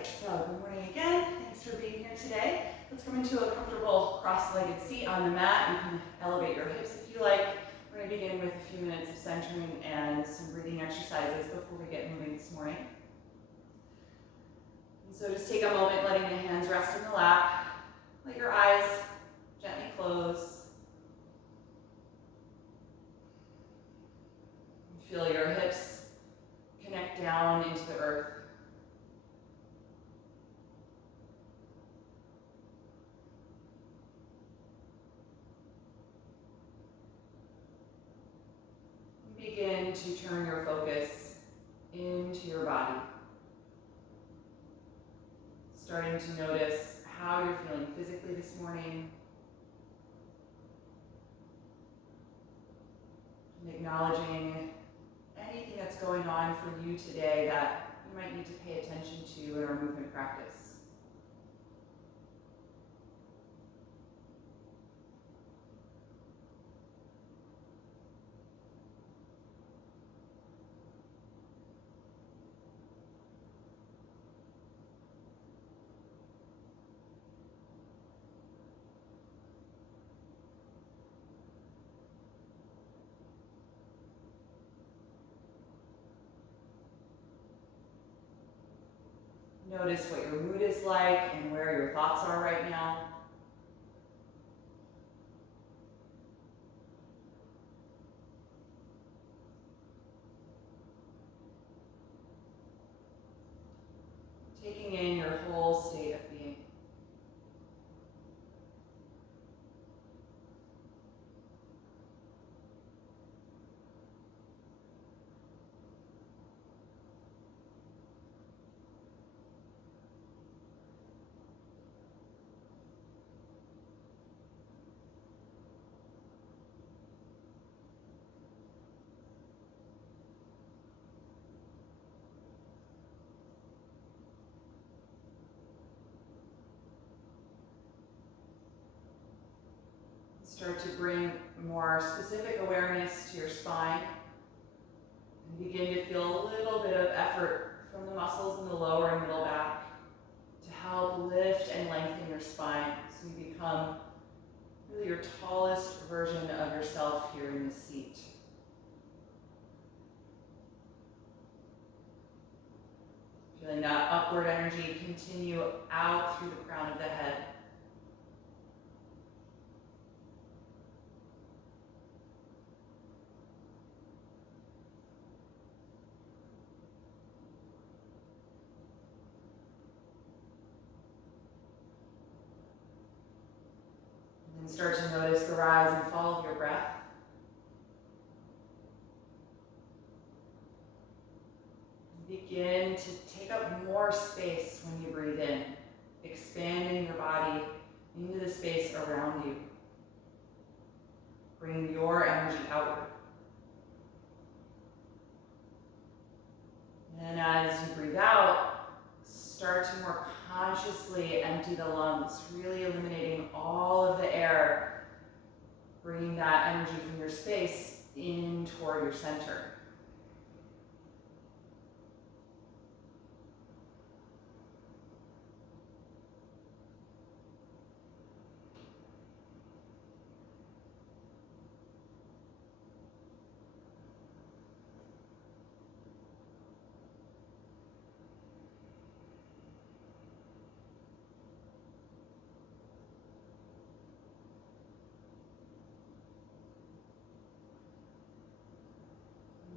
right, so good morning again. Thanks for being here today. Let's come into a comfortable cross-legged seat on the mat. You can elevate your hips if you like. We're going to begin with a few minutes of centering and some breathing exercises before we get moving this morning. And so just take a moment letting the hands rest in the lap. Let your eyes gently close. Feel your hips connect down into the earth. Begin to turn your focus into your body. Starting to notice how you're feeling physically this morning. And acknowledging anything that's going on for you today that you might need to pay attention to in our movement practice. Notice what your mood is like and where your thoughts are right now. Taking in your whole state of being. Start to bring more specific awareness to your spine and begin to feel a little bit of effort from the muscles in the lower and middle back to help lift and lengthen your spine so you become really your tallest version of yourself here in the seat. Feeling that upward energy continue out through the crown of the head. And start to notice the rise and fall of your breath. Begin to take up more space when you breathe in, expanding your body into the space around you. Bring your energy outward. And as you breathe out, start to more consciously empty the lungs, really eliminating all of the air, bringing that energy from your space in toward your center.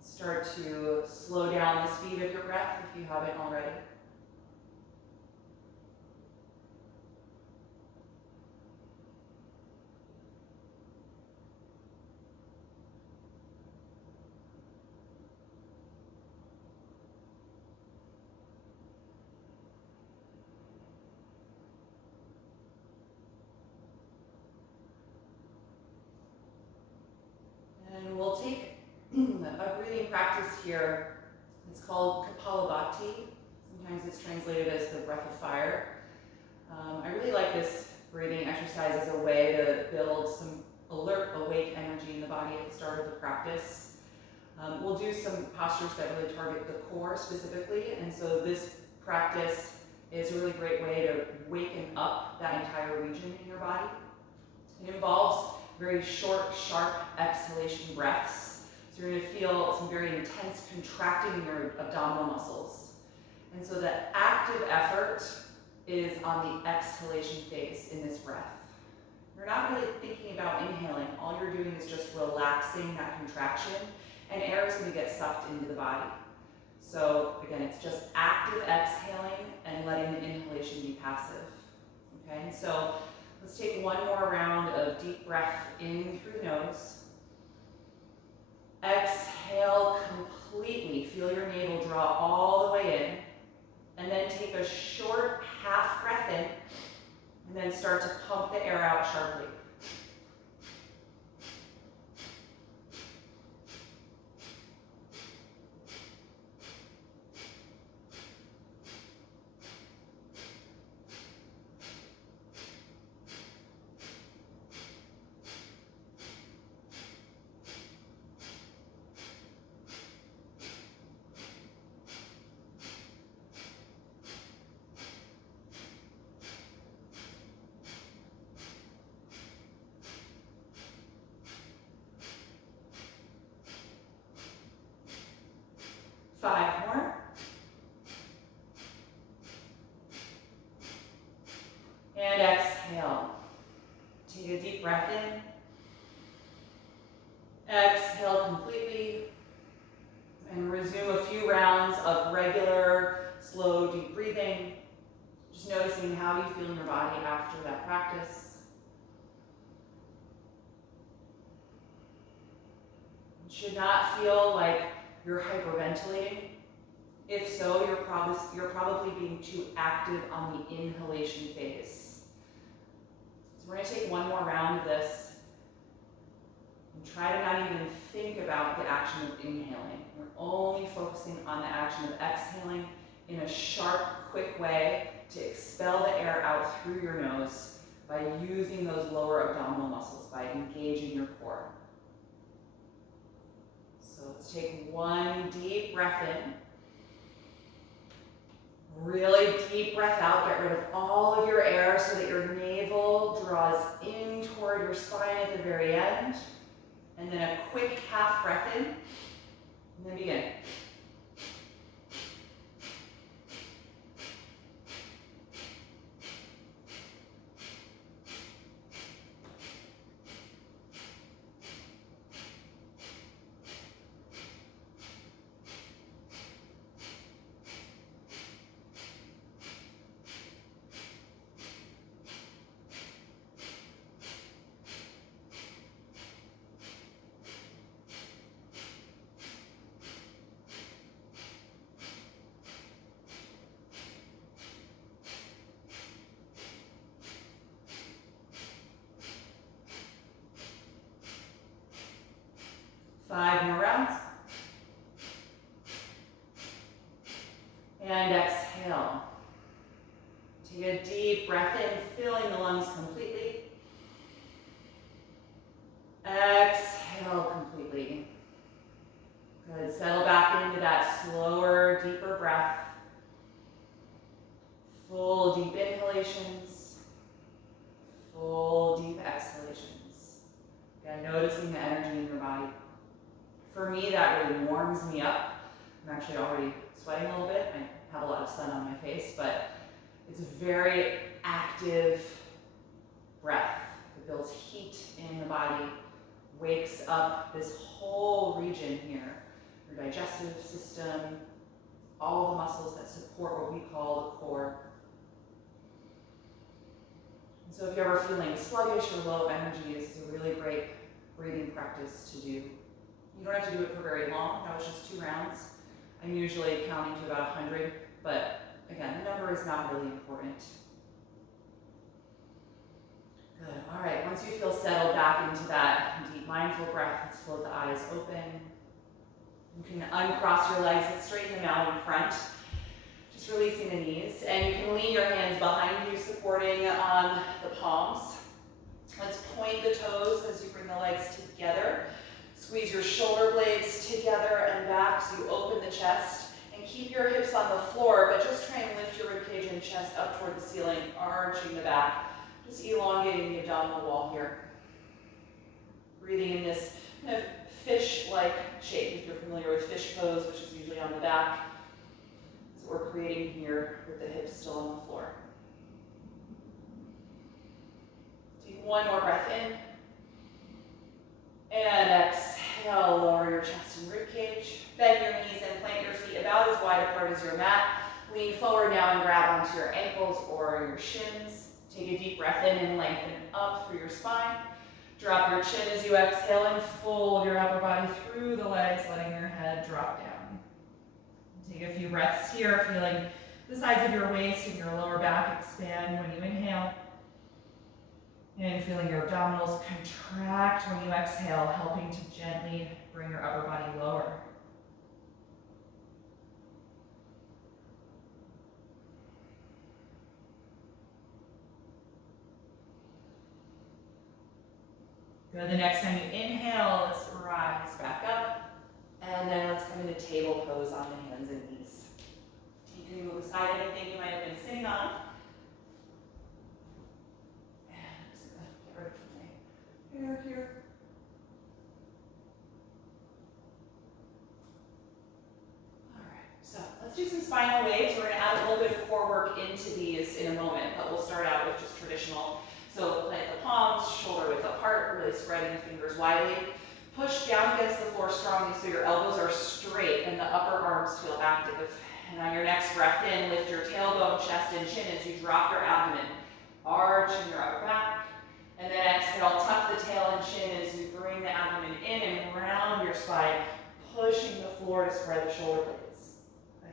Start to slow down the speed of your breath if you haven't already. And we'll take a breathing practice here. It's called Kapalabhati. Sometimes it's translated as the breath of fire. I really like this breathing exercise as a way to build some alert, awake energy in the body at the start of the practice. We'll do some postures that really target the core specifically, and so this practice is a really great way to waken up that entire region in your body. It involves very short, sharp exhalation breaths. So you're going to feel some very intense contracting in your abdominal muscles. And so the active effort is on the exhalation phase in this breath. You're not really thinking about inhaling. All you're doing is just relaxing that contraction, and air is going to get sucked into the body. So again, it's just active exhaling and letting the inhalation be passive. Okay, and so let's take one more round of deep breath in through the nose. Exhale completely. Feel your navel draw all the way in. And then take a short half breath in, and then start to pump the air out sharply. Five more. And exhale. Take a deep breath in. Exhale completely. And resume a few rounds of regular, slow, deep breathing. Just noticing how you feel in your body after that practice. It should not feel like you're hyperventilating. If so, you're probably being too active on the inhalation phase. So we're going to take one more round of this and try to not even think about the action of inhaling. We're only focusing on the action of exhaling in a sharp, quick way to expel the air out through your nose by using those lower abdominal muscles, by engaging your core. So let's take one deep breath in. Really deep breath out. Get rid of all of your air so that your navel draws in toward your spine at the very end. And then a quick half breath in. And then begin. Five more rounds. And exhale. Take a deep breath in, filling the lungs completely. Exhale completely. Good. Settle back into that slower, deeper breath. Full deep inhalations. Full deep exhalations. Again, noticing the energy in your body. For me, that really warms me up. I'm actually already sweating a little bit. I have a lot of sun on my face, but it's a very active breath. It builds heat in the body, wakes up this whole region here, your digestive system, all the muscles that support what we call the core. And so if you're ever feeling sluggish or low energy, this is a really great breathing practice to do. You don't have to do it for very long. That was just 2 rounds. I'm usually counting to about 100, but again, the number is not really important. Good. All right, once you feel settled back into that deep mindful breath, let's float the eyes open. You can uncross your legs and straighten them out in front, just releasing the knees. And you can lean your hands behind you, supporting on the palms. Let's point the toes as you bring the legs together. Squeeze your shoulder blades together and back so you open the chest. And keep your hips on the floor, but just try and lift your ribcage and chest arching the back, just elongating the abdominal wall here. Breathing in this kind of fish-like shape, if you're familiar with fish pose, which is usually on the back. That's what we're creating here with the hips still on the floor. Take one more breath in. And exhale, lower your chest and rib cage. Bend your knees and plant your feet about as wide apart as your mat. Lean forward now and grab onto your ankles or your shins. Take a deep breath in and lengthen up through your spine. Drop your chin as you exhale and fold your upper body through the legs, letting your head drop down. Take a few breaths here, feeling the sides of your waist and your lower back expand when you inhale. And feeling your abdominals contract when you exhale, helping to gently bring your upper body lower. Good, the next time you inhale, let's rise back up. And then let's come into table pose on the hands and knees. You can move aside anything you might have been sitting on. And I'm just going to get rid of my hair here. All right, so let's do some spinal waves. We're going to add a little bit of core work into these in a moment, but we'll start out with just traditional. So plant the palms, shoulder width apart, really spreading the fingers widely. Push down against the floor strongly so your elbows are straight and the upper arms feel active. And on your next breath in, lift your tailbone, chest, and chin as you drop your abdomen, arching your upper back. And then exhale, tuck the tail and chin as you bring the abdomen in and round your spine, pushing the floor to spread the shoulder blades.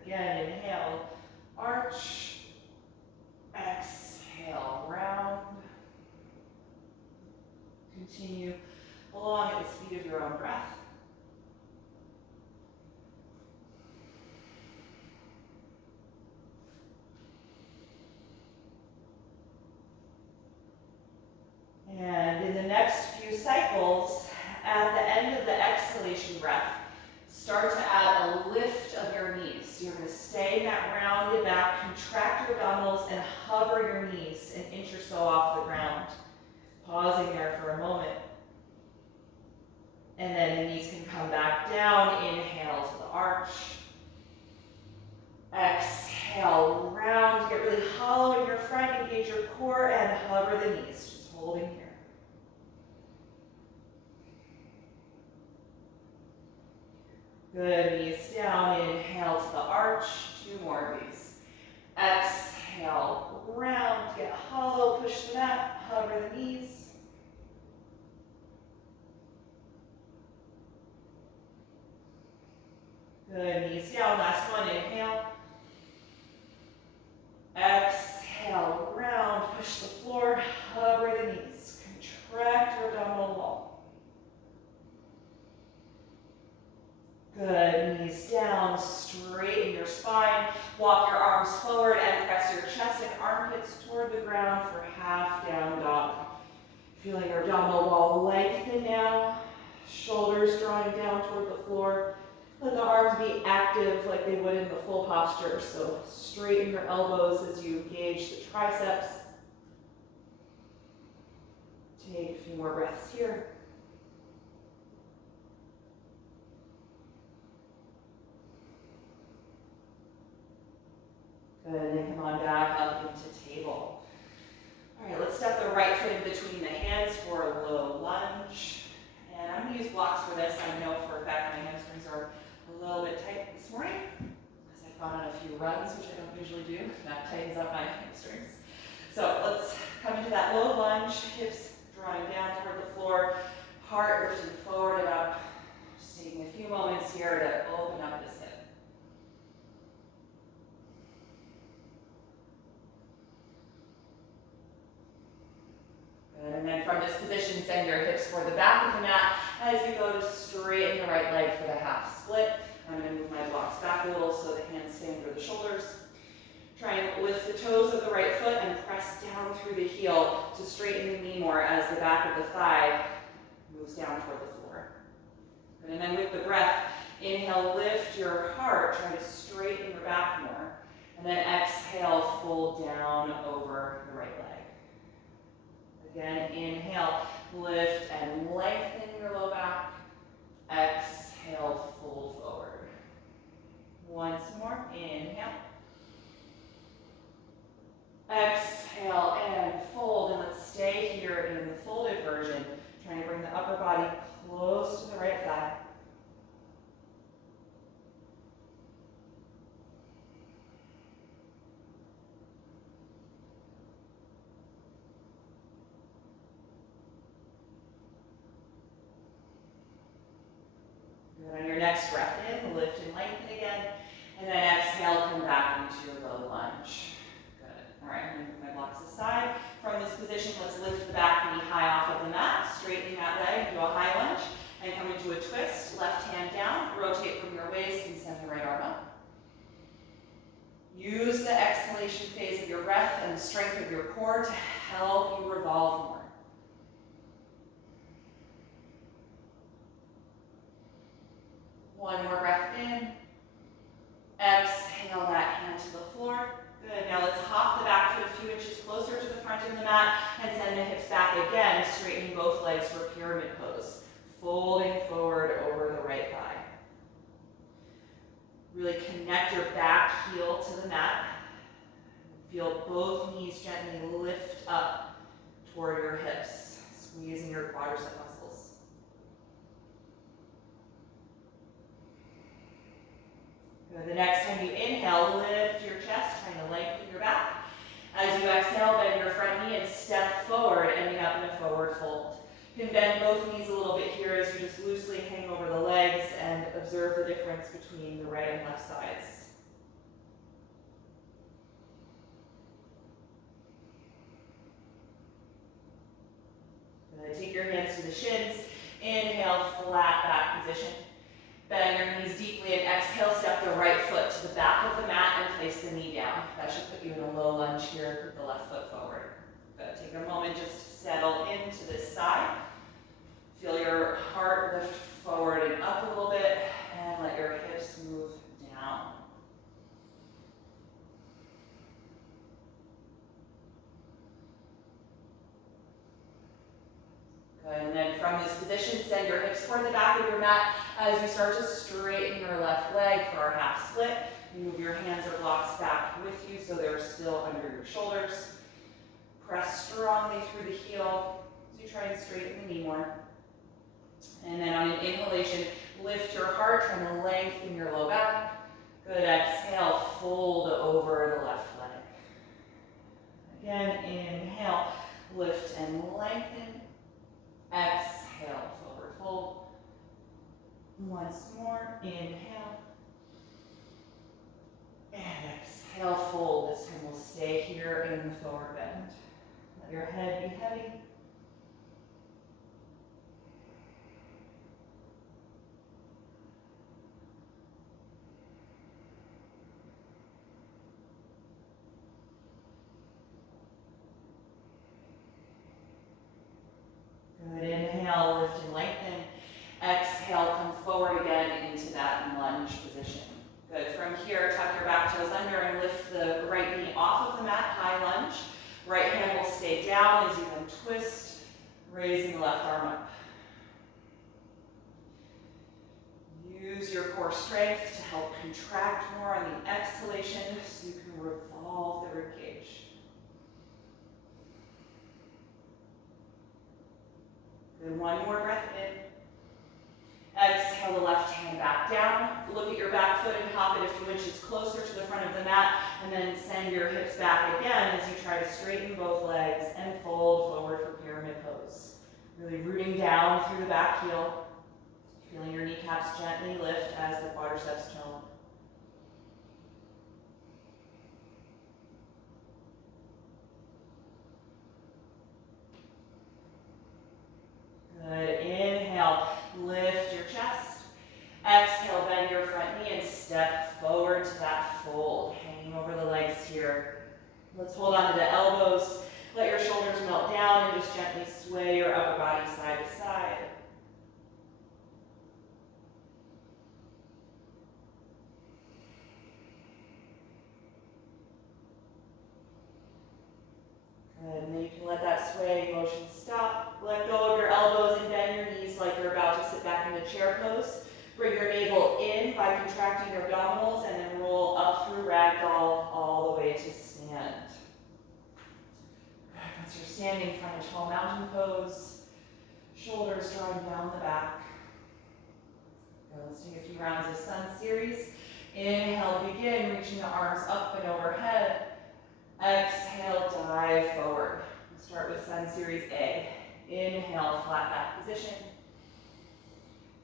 Again, inhale, arch, exhale, round. Continue along at the speed of your own breath. And in the next few cycles, at the end of the exhalation breath, start to add a lift of your knees. So you're going to stay in that rounded back, contract your abdominals, and hover your knees an inch or so off the ground. Pausing there for a moment. And then the knees can come back down. Inhale to the arch. Exhale, round. Get really hollow in your front. Engage your core and hover the knees. Just holding here. Good, knees down. Inhale to the arch. 2 more of these. Exhale, round. Get hollow. Push the mat. Hover the knees. Good, knees down, last one, inhale. Exhale, round, push the floor, hover the knees. Contract your abdominal wall. Good, knees down, straighten your spine. Walk your arms forward and press your chest and armpits toward the ground for half down dog. Feeling your abdominal wall lengthen now. Shoulders drawing down toward the floor. Let the arms be active like they would in the full posture. So straighten your elbows as you engage the triceps. Take a few more breaths here. Good, and then come on back up into table. All right, let's step the right foot in between the hands for a low lunge. And I'm going to use blocks for this. I know for a fact my hamstrings are a little bit tight this morning, because I've gone on a few runs, which I don't usually do. That tightens up my hamstrings. So let's come into that low lunge, hips drawing down toward the floor, heart lifting forward and up. Just taking a few moments here to open up this hip. Good, and then from this position, send your hips toward the back of the mat as you go to straighten the right leg for the half split. I'm going to move my blocks back a little so the hands stay under the shoulders. Try and lift the toes of the right foot and press down through the heel to straighten the knee more as the back of the thigh moves down toward the floor. And then with the breath, inhale, lift your heart, try to straighten your back more. And then exhale, fold down over the right leg. Again, inhale, lift and lengthen your low back. Exhale, fold forward. Once more, inhale. Exhale and fold, and let's stay here in the folded version. Trying to bring the upper body close to the right thigh. Good. On your next breath in, lift and lengthen again, and then exhale, come back into your low lunge. Good. All right, I'm going to move my blocks aside. From this position, let's lift the back knee high off of the mat, straightening that leg, do a high lunge, and come into a twist. Left hand down, rotate from your waist, and send the right arm up. Use the exhalation phase of your breath and the strength of your core to help you revolve more. One more breath in. Exhale that hand to the floor. Good. Now let's hop the back foot a few inches closer to the front of the mat and send the hips back again, straightening both legs for pyramid pose. Folding forward over the right thigh. Really connect your back heel to the mat. Feel both knees gently lift up toward your hips, squeezing your quadricep muscles. Good. The next time you inhale, lift your chest, trying to lengthen your back. As you exhale, bend your front knee and step forward, ending up in a forward fold. You can bend both knees a little bit here as you just loosely hang over the legs and observe the difference between the right and left sides. Good. Take your hands to the shins. Inhale, flat back position. Bend your knees deeply and exhale, step the right foot to the back of the mat and place the knee down. That should put you in a low lunge here with the left foot forward. Good. Take a moment just to settle into this side. Feel your heart lift forward and up a little bit, and let your hips move down. Good, and then from this position, send your hips toward the back of your mat as you start to straighten your left leg for our half split. Move your hands or blocks back with you so they're still under your shoulders. Press strongly through the heel as you try and straighten the knee more. And then on an inhalation, lift your heart, trying to lengthen your low back. Good, exhale, fold over the left leg. Again, inhale, lift and lengthen. Exhale, forward fold. Once more, inhale. And exhale, fold. This time we'll stay here in the forward bend. Let your head be heavy. Good, inhale, lift and lengthen. Exhale, come forward again into that lunge position. Good, from here, tuck your back toes under and lift the right knee off of the mat, high lunge. Right hand will stay down as you then twist, raising the left arm up. Use your core strength to help contract more on the exhalation so you can revolve the ribcage. Good, one more breath in. Exhale the left hand back down. Look at your back foot and hop it a few inches closer to the front of the mat, and then send your hips back again as you try to straighten both legs and fold forward for pyramid pose. Really rooting down through the back heel. Feeling your kneecaps gently lift as the quadriceps tone. Good. Inhale, lift your chest. Exhale, bend your front knee and step forward to that fold, hanging over the legs here. Let's hold on to the elbows. Let your shoulders melt down and just gently sway your upper body side to side. Good, and then you can let that swaying motion motion stop. Let go of your elbows and bend your knees like you're about to sit back into chair pose. Bring your navel in by contracting your abdominals and then roll up through ragdoll all the way to stand. Good. Once you're standing, find a tall mountain pose. Shoulders drawing down the back. Good. Let's take a few rounds of sun series. Inhale, begin, reaching the arms up and overhead. Exhale, dive forward. We'll start with sun series A. Inhale, flat back position.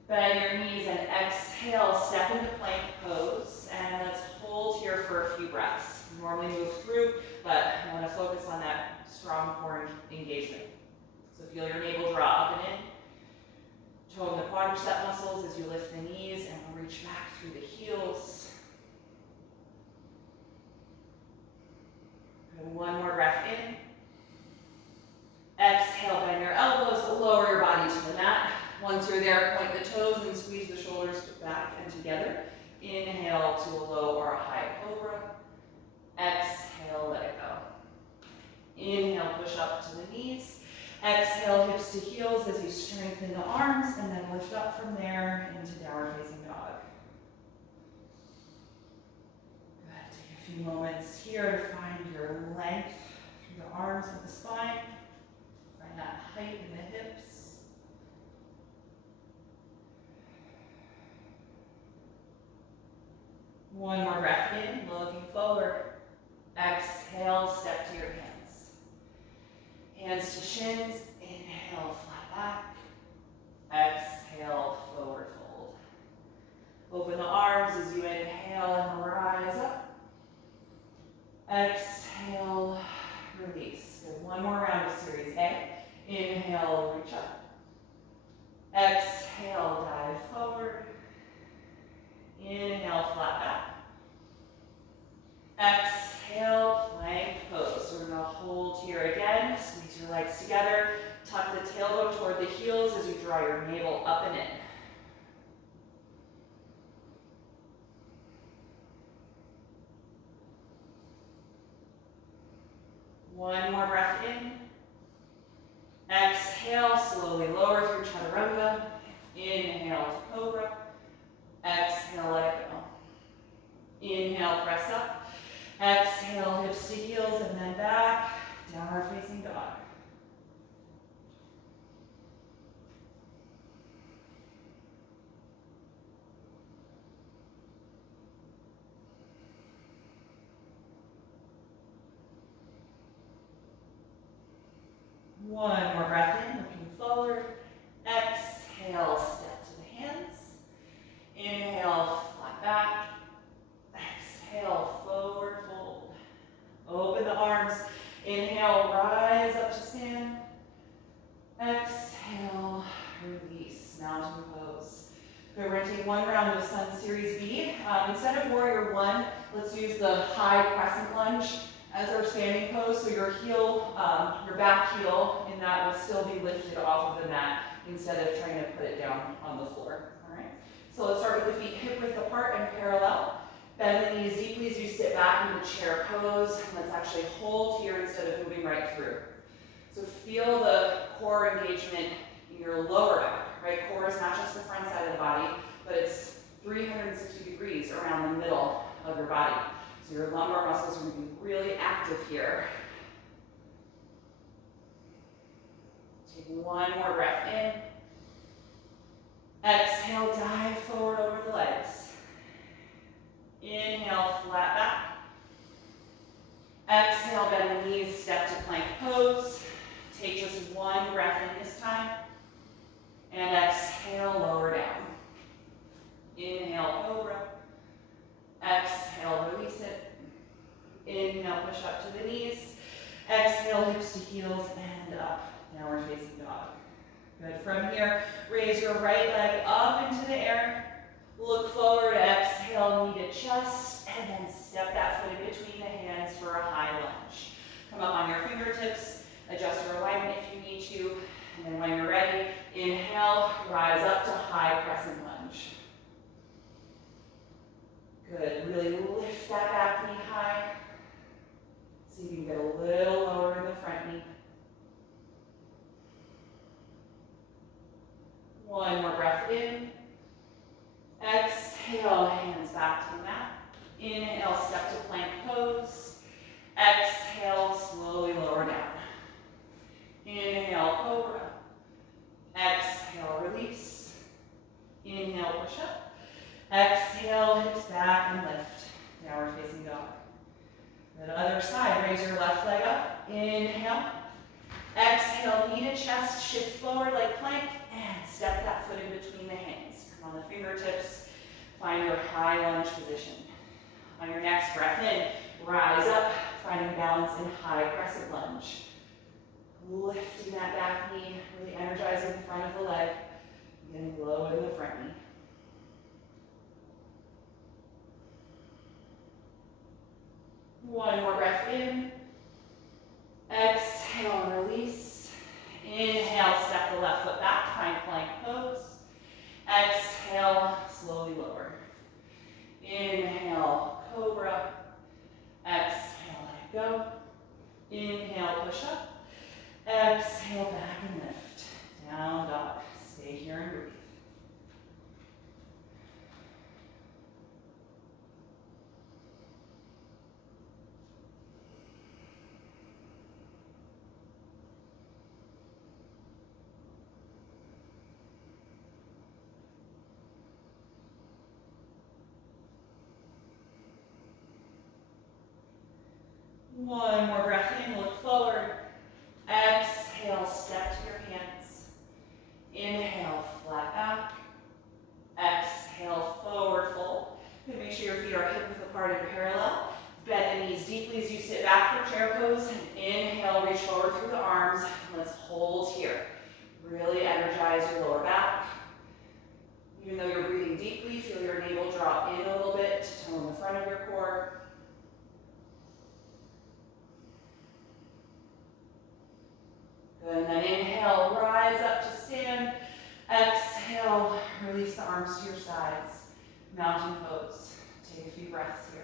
Bend your knees and exhale, step into plank pose. And let's hold here for a few breaths. Normally move through, but I want to focus on that strong core engagement. So feel your navel draw up and in. Tone the quadricep muscles as you lift the knees and reach back through the heels. Good. One more breath in. Exhale, bend your elbows, lower your body to the mat. Once you're there, point the toes and squeeze the shoulders back and together. Inhale to a low or a high cobra. Exhale, let it go. Inhale, push up to the knees. Exhale, hips to heels as you strengthen the arms and then lift up from there into downward facing dog. Good. Take a few moments here to find your length through the arms and the spine. Find that height in the hips. One more breath in, looking forward. Exhale, step to your hands. Hands to shins, inhale, flat back. Exhale, forward fold. Open the arms as you inhale and rise up. Exhale, release. Good. One more round of series A. Inhale, reach up. Exhale, dive forward. Inhale, flat back. Exhale, plank pose. So we're going to hold here again. Squeeze your legs together. Tuck the tailbone toward the heels as you draw your navel up and in. One more breath in. Exhale, slowly lower through chaturanga. Inhale to cobra. Exhale, let it go. Inhale, press up. Exhale, hips to heels and then back. Downward facing dog. One more breath in, looking forward. Exhale, step to the hands. Inhale, flat back. Exhale, forward fold. Open the arms. Inhale, rise up to stand. Exhale, release, mountain pose. We're going to take one round of Sun Series B. Instead of Warrior One, let's use the high crescent lunge as our standing pose. So your heel, your back heel in that will still be lifted off of the mat instead of trying to put it down on the floor. All right. So let's start with the feet hip width apart and parallel. Bend the knees deeply as you sit back into chair pose. Let's actually hold here instead of moving right through. So feel the core engagement in your lower back, right? Core is not just the front side of the body, but it's 360 degrees around the middle of your body. So your lumbar muscles are going to be really active here. Take one more breath in. Exhale, dive forward over the legs. Inhale, flat back. Exhale, bend the knees, step to plank pose. Take just one breath in this time. And exhale, lower down. Inhale, cobra. Exhale, release it. Inhale, push up to the knees. Exhale, hips to heels and up. Downward facing dog. Good. From here, raise your right leg up into the air. Look forward, exhale, knee to chest, and then step that foot in between the hands for a high lunge. Come up on your fingertips, adjust your alignment if you need to, and then when you're ready, inhale, rise up to high crescent lunge. Good, really lift that back knee high. See if you can get a little lower in the front knee. side, raise your left leg up. Inhale. Exhale, knee to chest, shift forward like plank, and step that foot in between the hands. Come on the fingertips, find your high lunge position. On your next breath in, rise up, finding balance in high crescent lunge. Lifting that back knee, really energizing the front of the leg, getting low in the front knee. One more breath in. Exhale, release. Inhale, step the left foot back, find plank pose. Exhale, slowly lower. Inhale, cobra. Exhale, let it go. Inhale, push up. Exhale, back and lift. Down dog. Stay here and breathe. One more breath in, look forward. Exhale, step to your hands. Inhale, flat back. Exhale, forward fold. And make sure your feet are hip width apart and parallel. Bend the knees deeply as you sit back for chair pose. And inhale, reach forward through the arms. Let's hold here. Really energize your lower back. Even though you're breathing deeply, feel your navel drop in a little bit to tone the front of your core. Good, and then inhale, rise up to stand. Exhale, release the arms to your sides. Mountain pose. Take a few breaths here.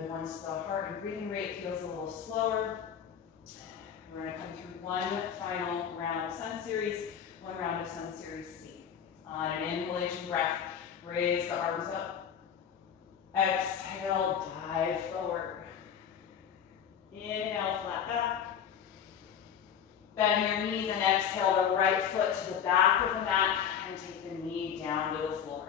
Good, once the heart and breathing rate feels a little slower, we're going to come through one final round of Sun Series, one round of Sun Series C. On an inhalation breath, raise the arms up. Exhale, dive forward. Inhale, flat back. Bend your knees and exhale the right foot to the back of the mat and take the knee down to the floor.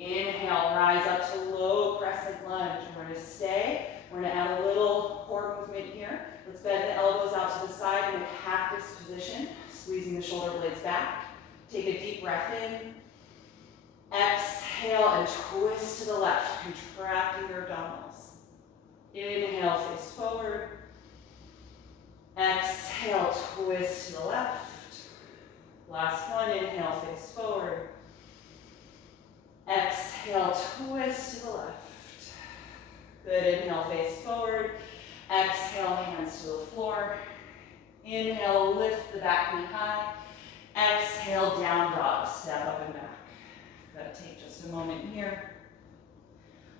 Inhale, rise up to low crescent lunge. We're going to stay. We're going to add a little core movement here. Let's bend the elbows out to the side in a cactus position, squeezing the shoulder blades back. Take a deep breath in. Exhale and twist to the left, contracting your abdominals. Inhale, face forward. Exhale, twist to the left. Last one, inhale, face forward. Exhale, twist to the left. Good, inhale, face forward. Exhale, hands to the floor. Inhale, lift the back knee high. Exhale, down dog, step up and back. Good, take just a moment here.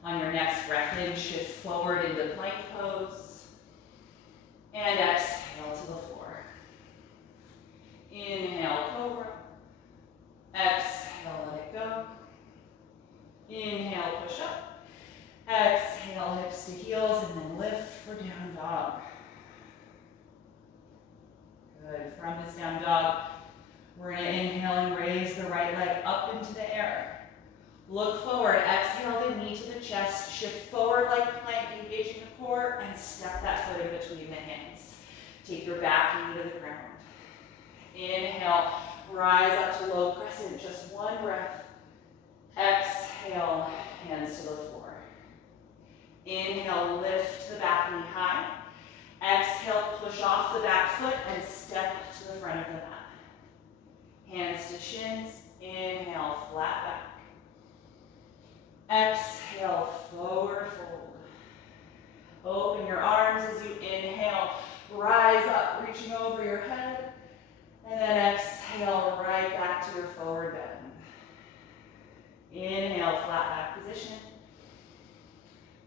On your next breath in, shift forward into plank pose. And exhale to the floor. Inhale, cobra. Exhale, let it go. Inhale, push up. Exhale, hips to heels, and then lift for down dog. Good, from this down dog, we're going to inhale and raise the right leg up into the air. Look forward, exhale the knee to the chest, shift forward like plank, engaging the core, and step that foot in between the hands. Take your back knee to the ground. Inhale, rise up to low crescent, just one breath. Exhale, hands to the floor. Inhale, lift the back knee high. Exhale, push off the back foot and step to the front of the mat. Hands to shins. Inhale, flat back. Exhale, forward fold. Open your arms as you inhale. Rise up, reaching over your head. And then exhale, right back to your forward bend. Inhale, flat back position.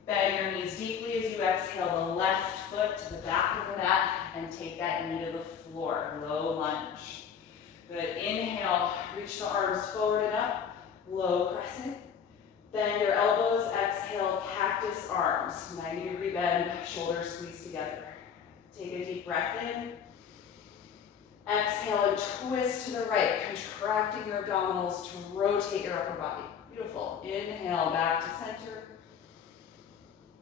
Bend your knees deeply as you exhale the left foot to the back of the mat and take that knee to the floor, low lunge. Good, inhale, reach the arms forward and up, low crescent. Bend your elbows, exhale, cactus arms. 90-degree bend, shoulders squeeze together. Take a deep breath in. Exhale and twist to the right, contracting your abdominals to rotate your upper body. Beautiful. Inhale, back to center.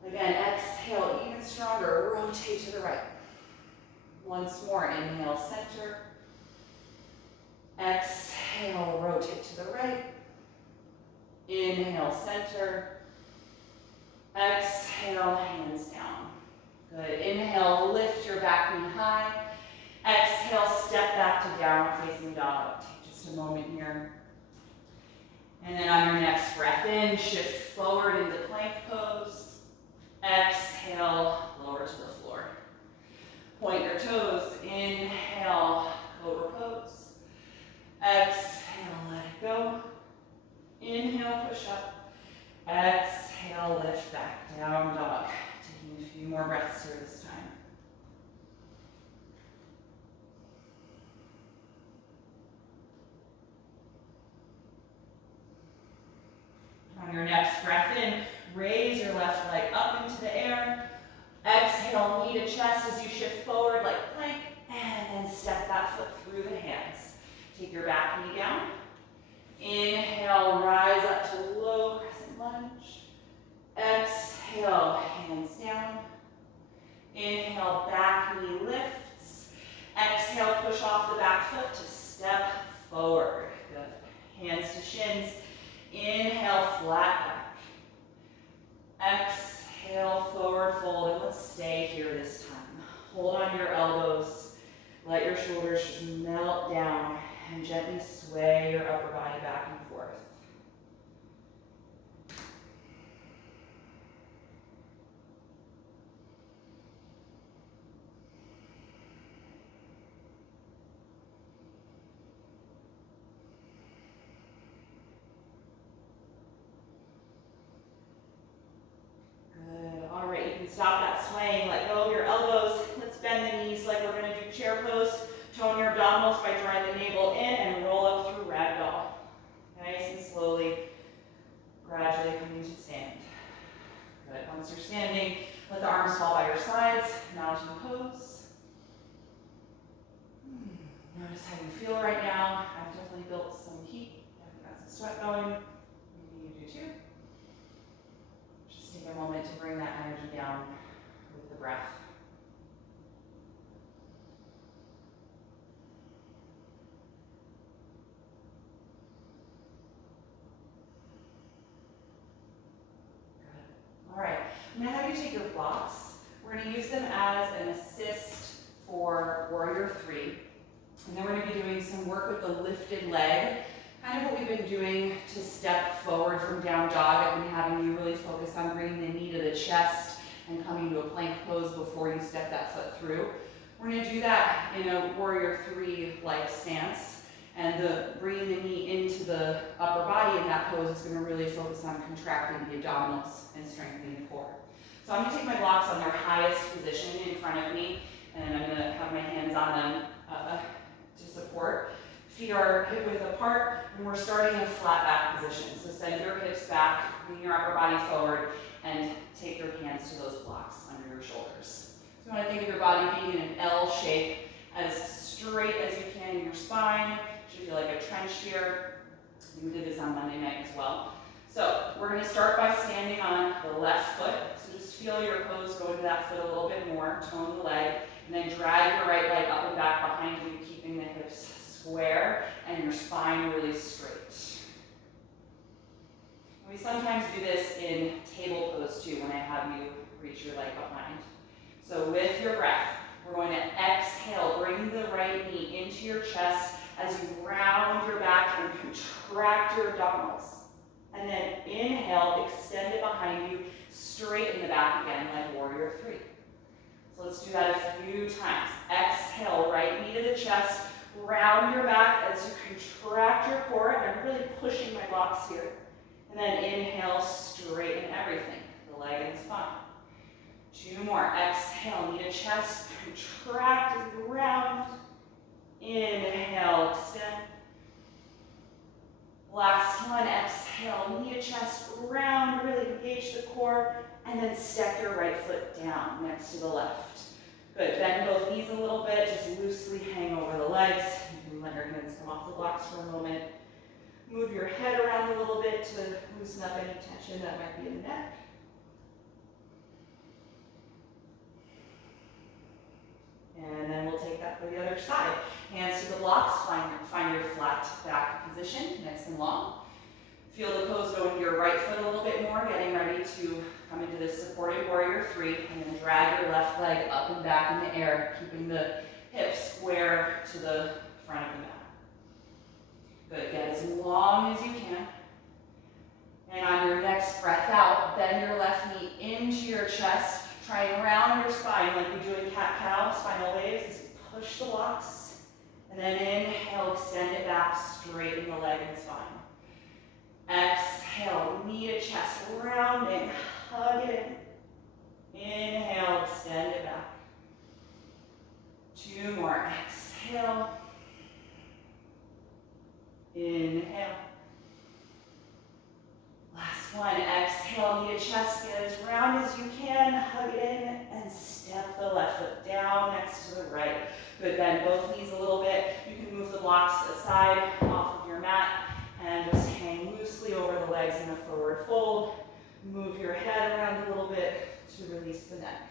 Again, exhale, even stronger, rotate to the right. Once more, inhale, center. Exhale, rotate to the right. Inhale, center. Exhale, hands down. Good. Inhale, lift your back knee high. Exhale, step back to down facing dog. Take just a moment here. And then on your next breath in, shift forward into plank pose. Exhale, lower to the floor. Point your toes. Inhale, cobra pose. Exhale, let it go. Inhale, push up. Exhale, lift back, down dog. Taking a few more breaths here this time. On your next breath in, raise your left leg up into the air. Exhale, knee to chest as you shift forward like plank, and then step that foot through the hands. Take your back knee down. Inhale, rise up to low crescent lunge. Exhale, hands down. Inhale, back knee lifts. Exhale, push off the back foot to step forward. Good. Hands to shins. Inhale, flat back. Exhale, forward fold, and let's stay here this time. Hold on to your elbows. Let your shoulders just melt down and gently sway your upper body back and forth. Stop that swaying, let go of your elbows. Let's bend the knees like we're going to do chair pose. Tone your abdominals by drawing the navel in and roll up through ragdoll. Nice and slowly, gradually coming to stand. Good. Once you're standing, let the arms fall by your sides. Mountain pose. Notice how you feel right now. I've definitely built some heat. I've got some sweat going. Maybe you do too. Take a moment to bring that energy down with the breath. Good. All right, I'm going to have you take your blocks. We're going to use them as an assist for Warrior 3. And then we're going to be doing some work with the lifted leg. Kind of what we've been doing to step forward from down dog. I've been having you really focus on bringing the knee to the chest and coming to a plank pose before you step that foot through. We're going to do that in a Warrior 3-like stance. And bringing the knee into the upper body in that pose is going to really focus on contracting the abdominals and strengthening the core. So I'm going to take my blocks on their highest position in front of me, and I'm going to have my hands on them to support. Feet are hip width apart, and we're starting in a flat back position. So send your hips back, bring your upper body forward, and take your hands to those blocks under your shoulders. So you want to think of your body being in an L shape, as straight as you can in your spine. You should feel like a trench here. We did this on Monday night as well. So we're going to start by standing on the left foot. So just feel your pose go into that foot a little bit more, tone the leg, and then drag your right leg up and back behind you, keeping the hips square and your spine really straight. We sometimes do this in table pose too, when I have you reach your leg behind. So with your breath, we're going to exhale, bring the right knee into your chest as you round your back and contract your abdominals. And then inhale, extend it behind you, straighten the back again like Warrior 3. So let's do that a few times. Exhale, right knee to the chest, round your back as you contract your core, and I'm really pushing my blocks here. And then inhale, straighten everything, the leg and the spine. 2 more. Exhale, knee to chest, contract as you round. Inhale, extend. Last one, exhale. exhale, knee to chest, round, really engage the core, and then step your right foot down next to the left. Good, bend both knees a little bit, just loosely hang over the legs. You can let your hands come off the blocks for a moment. Move your head around a little bit to loosen up any tension that might be in the neck. And then we'll take that for the other side. Hands to the blocks, find your flat back position, nice and long. Feel the pose go into your right foot a little bit more, getting ready to come into this supported warrior three, and then drag your left leg up and back in the air, keeping the hips square to the front of the mat. Good, get as long as you can. And on your next breath out, bend your left knee into your chest. Try and round your spine like we do in cat-cow, spinal waves, as you push the blocks. And then inhale, extend it back, straighten the leg and spine. Exhale, knee to chest, rounding, hug it in. Inhale, extend it back. Two more, exhale. Inhale. Last one, exhale, knee to chest, get as round as you can, hug it in, and step the left foot down next to the right. Good, bend both knees a little bit. You can move the blocks aside off of your mat and just hang loosely over the legs in a forward fold. Move your head around a little bit to release the neck.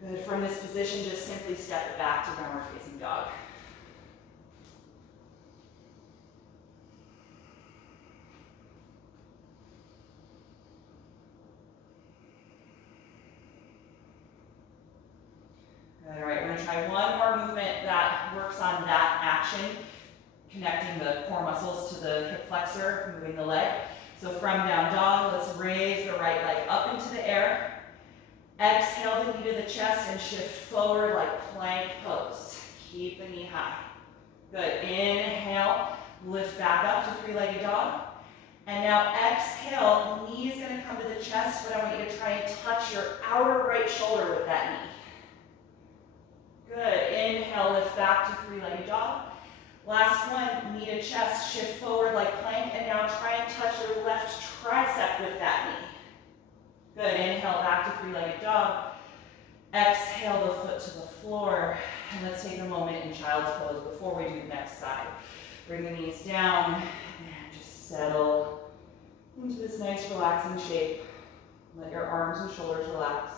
Good, from this position, just simply step it back to downward facing dog. All right, we're going to try one more movement that works on that action, connecting the core muscles to the hip flexor, moving the leg. So from down dog, let's raise the right leg up into the air. Exhale the knee to the chest and shift forward like plank pose. Keep the knee high. Good, inhale, lift back up to three-legged dog. And now exhale, knee is going to come to the chest, but I want you to try and touch your outer right shoulder with that knee. Good, inhale, lift back to three-legged dog. Last one, knee to chest, shift forward like plank, and now try and touch your left tricep with that knee. Good, inhale, back to three-legged dog. Exhale the foot to the floor, and let's take a moment in child's pose before we do the next side. Bring the knees down, and just settle into this nice relaxing shape. Let your arms and shoulders relax.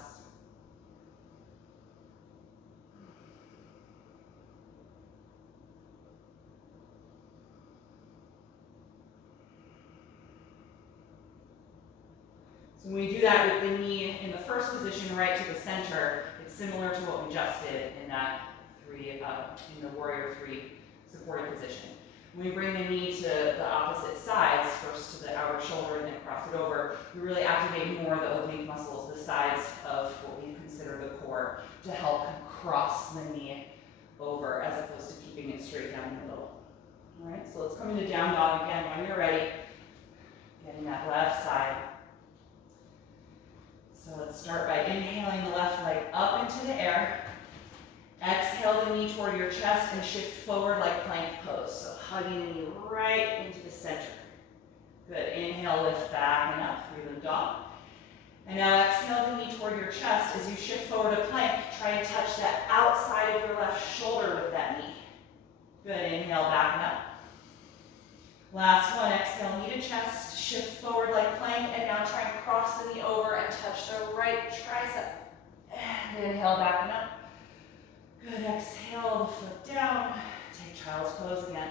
So when we do that with the knee in the first position right to the center, it's similar to what we just did in that in the warrior three supported position. When we bring the knee to the opposite sides, first to the outer shoulder and then cross it over, we really activate more of the oblique muscles, the sides of what we consider the core, to help cross the knee over as opposed to keeping it straight down the middle. All right, so let's come into down dog again when you're ready. Getting that left side. So let's start by inhaling the left leg up into the air. Exhale the knee toward your chest and shift forward like plank pose. So hugging the knee right into the center. Good, inhale, lift back and up through the dog. And now exhale the knee toward your chest. As you shift forward to plank, try and touch that outside of your left shoulder with that knee. Good, inhale, back and up. Last one, exhale, knee to chest, shift forward like plank, and now try and cross the knee over and touch the right tricep. And inhale, back and up. Good, exhale, the foot down. Take child's pose again.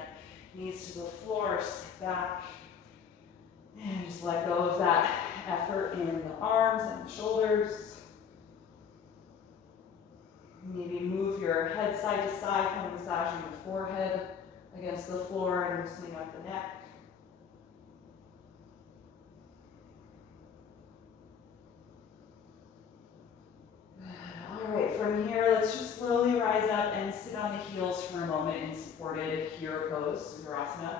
Knees to the floor, sit back. And just let go of that effort in the arms and the shoulders. Maybe move your head side to side, kind of massaging the forehead against the floor and loosening up the neck. All right, from here, let's just slowly rise up and sit on the heels for a moment in supported hero pose, Virasana.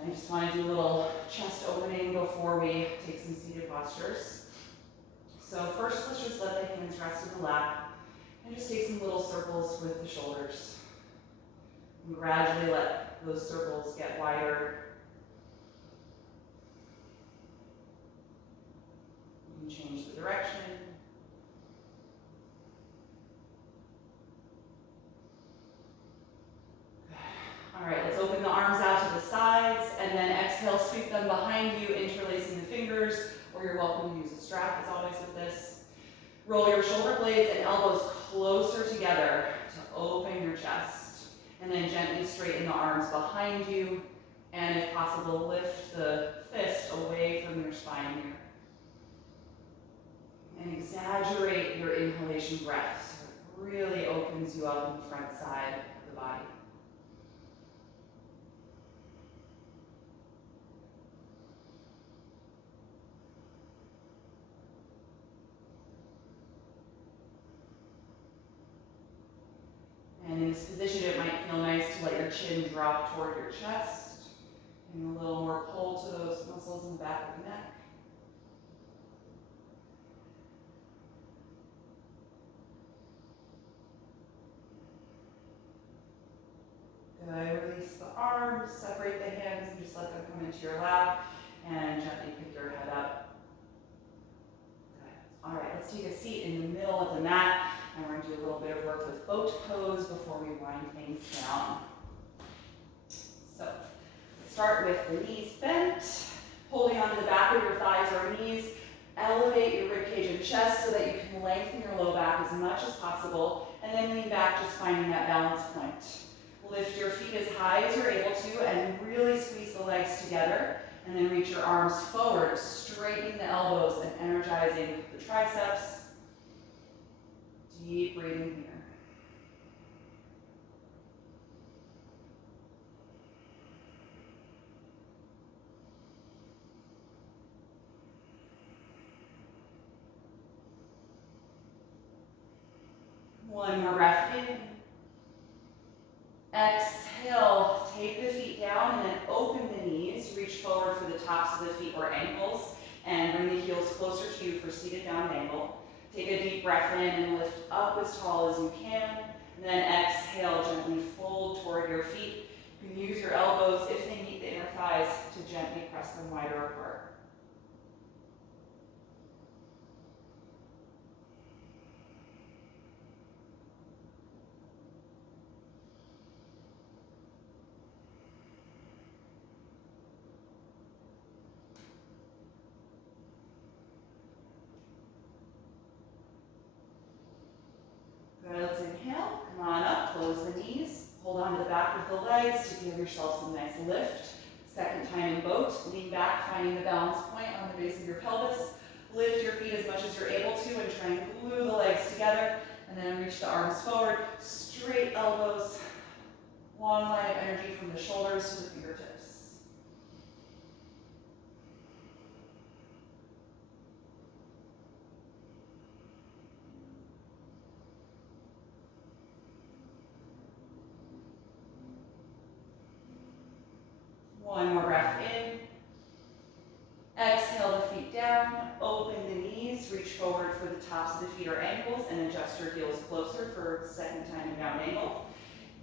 And I just want to do a little chest opening before we take some seated postures. So first, let's just let the hands rest in the lap and just take some little circles with the shoulders. And gradually let those circles get wider can change the direction. All right, let's open the arms out to the sides, and then exhale, sweep them behind you, interlacing the fingers, or you're welcome to use a strap as always with this. Roll your shoulder blades and elbows closer together to open your chest. And then gently straighten the arms behind you, and if possible, lift the fist away from your spine here. And exaggerate your inhalation breath so it really opens you up in the front side of the body. And in this position, it might feel nice to let your chin drop toward your chest, and a little more pull to those muscles in the back of the neck. Good. Release the arms, separate the hands, and just let them come into your lap, and gently pick your head up. Good. All right, let's take a seat in the middle of the mat, and we're going to do a little bit of work with boat pose before we wind things down. So, let's start with the knees bent, holding onto the back of your thighs or knees. Elevate your ribcage and chest so that you can lengthen your low back as much as possible, and then lean back, just finding that balance point. Lift your feet as high as you're able to, and really squeeze the legs together, and then reach your arms forward, straightening the elbows and energizing the triceps. Deep breathing here. One more breath in. Exhale, take the feet down and then open the knees. Reach forward for the tops of the feet or ankles, and bring the heels closer to you for seated down angle. Take a deep breath in and lift up as tall as you can. And then exhale, gently fold toward your feet. You can use your elbows, if they meet the inner thighs, to gently press them wider apart. Good, let's inhale, come on up, close the knees, hold on to the back of the legs to give yourself some nice lift. Second time in boat, lean back, finding the balance point on the base of your pelvis. Lift your feet as much as you're able to and try and glue the legs together, and then reach the arms forward, straight elbows, long line of energy from the shoulders to the fingertips. One more breath in. Exhale the feet down, open the knees, reach forward for the tops of the feet or ankles, and adjust your heels closer for second time in down angle.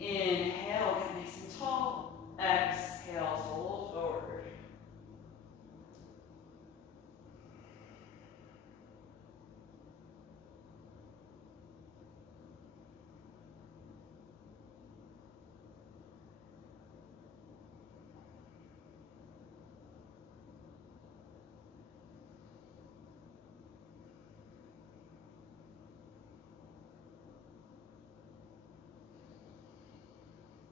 Inhale, get nice and tall. Exhale, fold forward.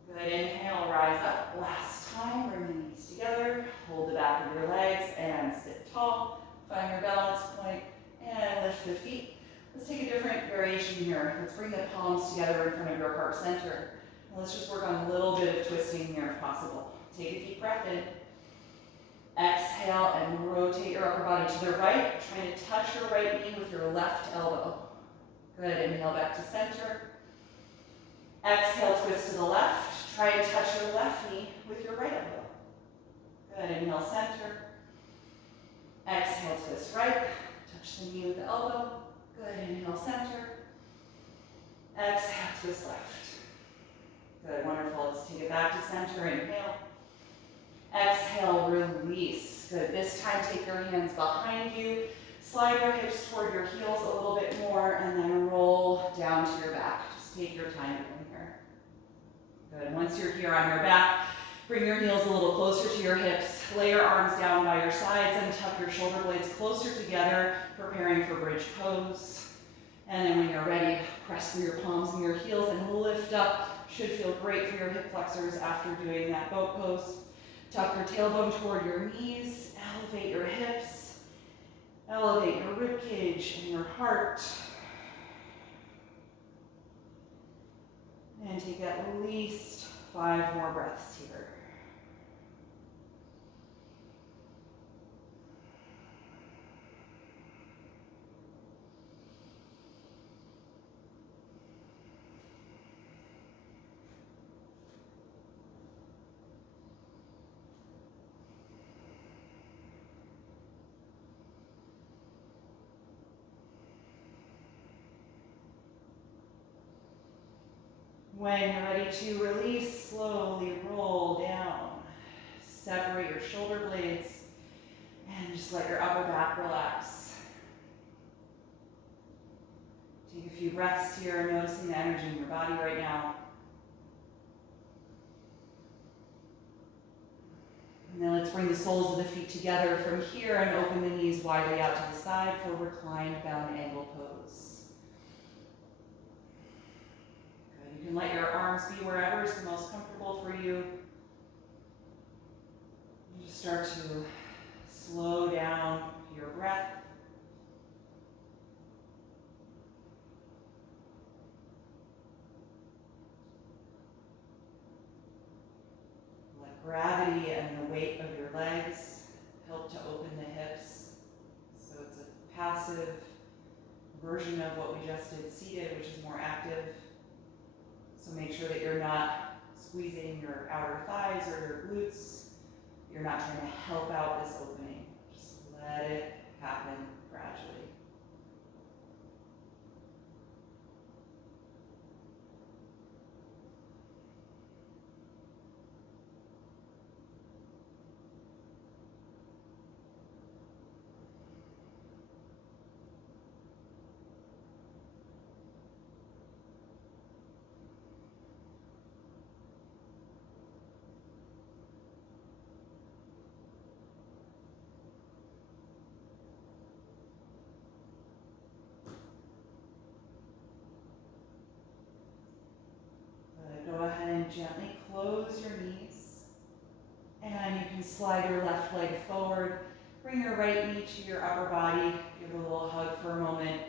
Good, inhale, rise up. Last time, bring the knees together, hold the back of your legs, and sit tall. Find your balance point, and lift the feet. Let's take a different variation here. Let's bring the palms together in front of your heart center. And let's just work on a little bit of twisting here if possible. Take a deep breath in. Exhale, and rotate your upper body to the right, trying to touch your right knee with your left elbow. Good, inhale back to center. Exhale, twist to the left. Try and touch your left knee with your right elbow. Good, inhale, center. Exhale, twist right. Touch the knee with the elbow. Good, inhale, center. Exhale, twist left. Good, wonderful. Let's take it back to center. Inhale. Exhale, release. Good, this time take your hands behind you. Slide your hips toward your heels a little bit more and then roll down to your back. Just take your time in here. Good. Once you're here on your back, bring your heels a little closer to your hips. Lay your arms down by your sides and tuck your shoulder blades closer together, preparing for bridge pose. And then when you're ready, press through your palms and your heels and lift up. Should feel great for your hip flexors after doing that boat pose. Tuck your tailbone toward your knees, elevate your hips, elevate your rib cage and your heart. And take at least 5 more breaths here. When you're ready to release, slowly roll down. Separate your shoulder blades and just let your upper back relax. Take a few breaths here, noticing the energy in your body right now. And then let's bring the soles of the feet together from here and open the knees widely out to the side for reclined bound angle pose. You can let your arms be wherever is the most comfortable for you. You just start to slow down your breath. Let gravity and the weight of your legs help to open the hips. So it's a passive version of what we just did seated, which is more active. So make sure that you're not squeezing your outer thighs or your glutes. You're not trying to help out this opening. Just let it happen gradually. Go ahead and gently close your knees. And you can slide your left leg forward. Bring your right knee to your upper body. Give it a little hug for a moment.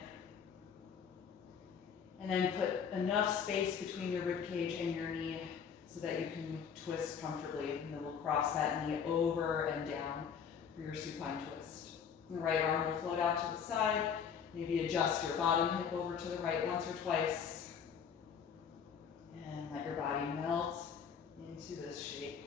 And then put enough space between your rib cage and your knee so that you can twist comfortably. And then we'll cross that knee over and down for your supine twist. The right arm will float out to the side. Maybe adjust your bottom hip over to the right once or twice. And let your body melt into this shape.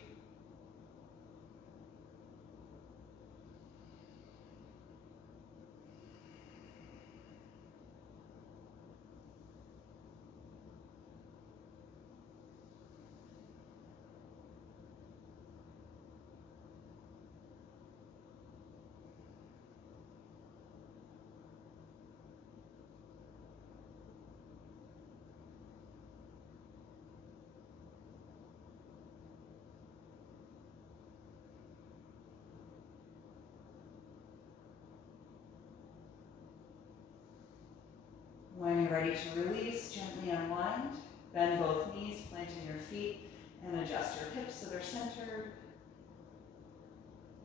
When you're ready to release, gently unwind. Bend both knees, planting your feet, and adjust your hips so they're centered.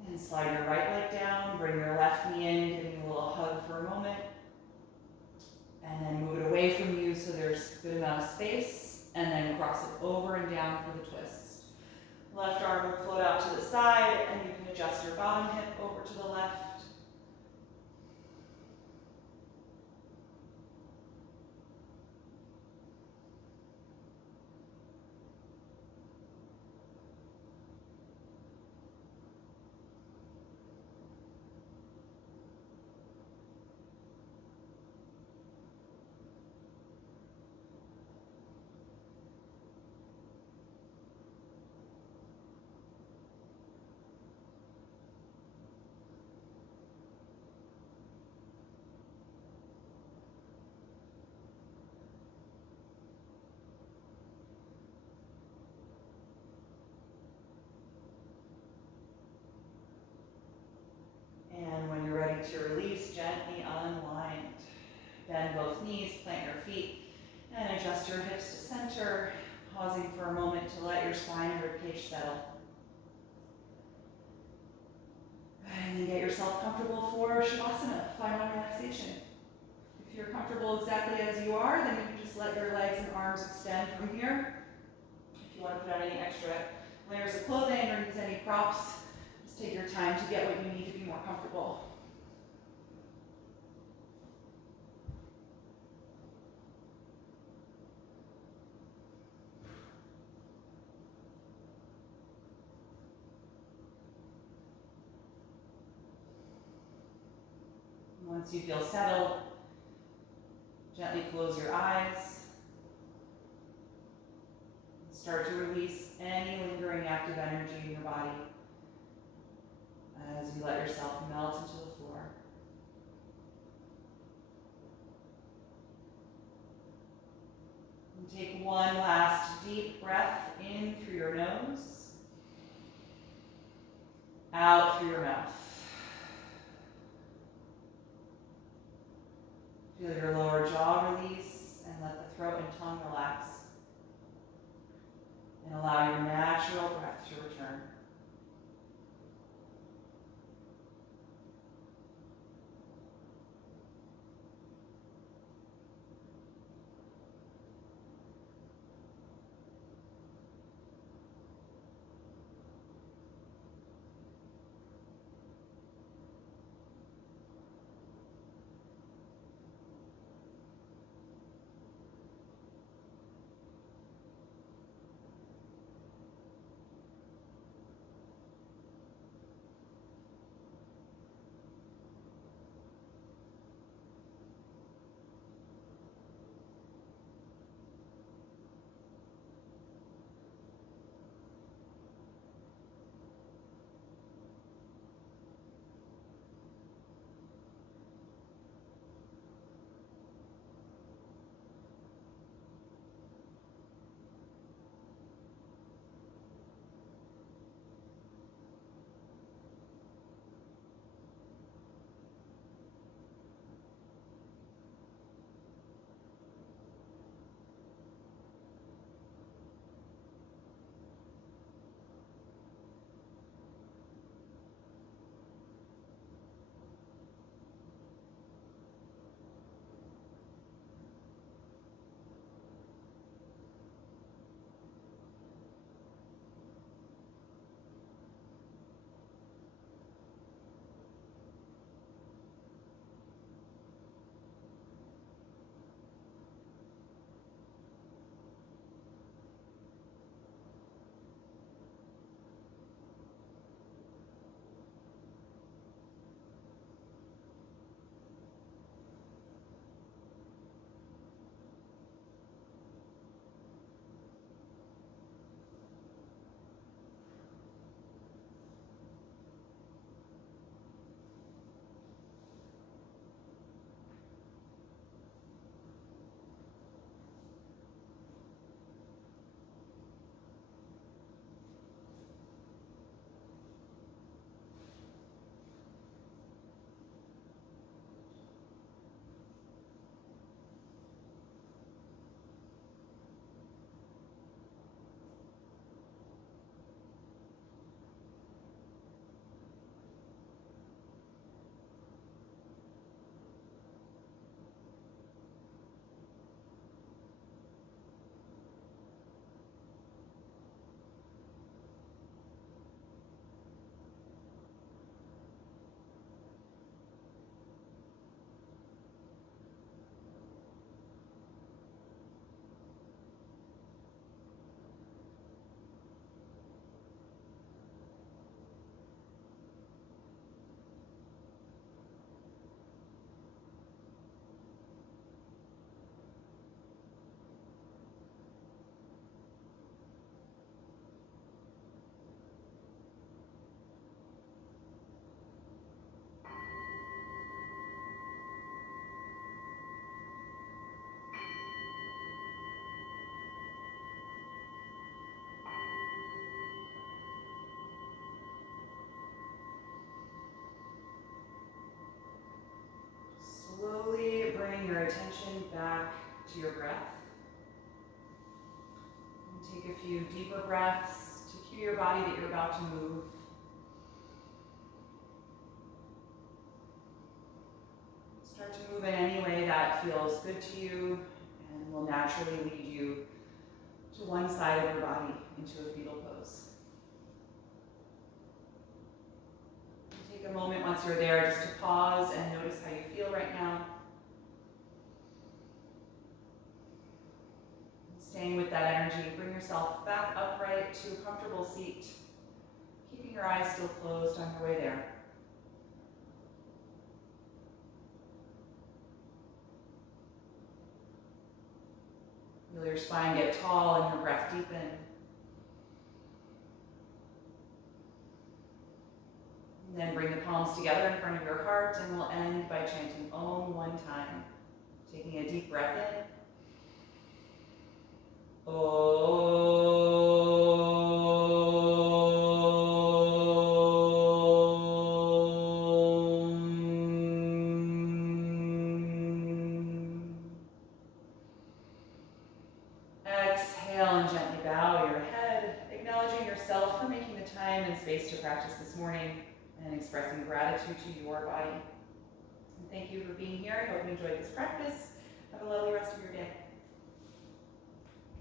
And slide your right leg down, bring your left knee in, giving a little hug for a moment. And then move it away from you so there's a good amount of space. And then cross it over and down for the twist. Left arm will float out to the side, and you can adjust your bottom hip over to the left. bend both knees, plant your feet, and adjust your hips to center, pausing for a moment to let your spine and ribcage settle. And then get yourself comfortable for Shavasana, final relaxation. If you're comfortable exactly as you are, then you can just let your legs and arms extend from here. If you want to put on any extra layers of clothing or use any props, just take your time to get what you need to be more comfortable. Once you feel settled, gently close your eyes. Start to release any lingering active energy in your body as you let yourself melt into the floor. And take one last deep breath in through your nose, out through your mouth. Feel your lower jaw release and let the throat and tongue relax. And allow your natural breath to return. your attention back to your breath. And take a few deeper breaths to cue your body that you're about to move. Start to move in any way that feels good to you and will naturally lead you to one side of your body into a fetal pose. And take a moment once you're there just to pause and notice how you feel right now. Staying with that energy, bring yourself back upright to a comfortable seat, keeping your eyes still closed on your way there. Feel your spine get tall and your breath deepen. And then bring the palms together in front of your heart, and we'll end by chanting Om one time. Taking a deep breath in. Exhale and gently bow your head, acknowledging yourself for making the time and space to practice this morning and expressing gratitude to your body. And thank you for being here. I hope you enjoyed this practice. Have a lovely rest of your day.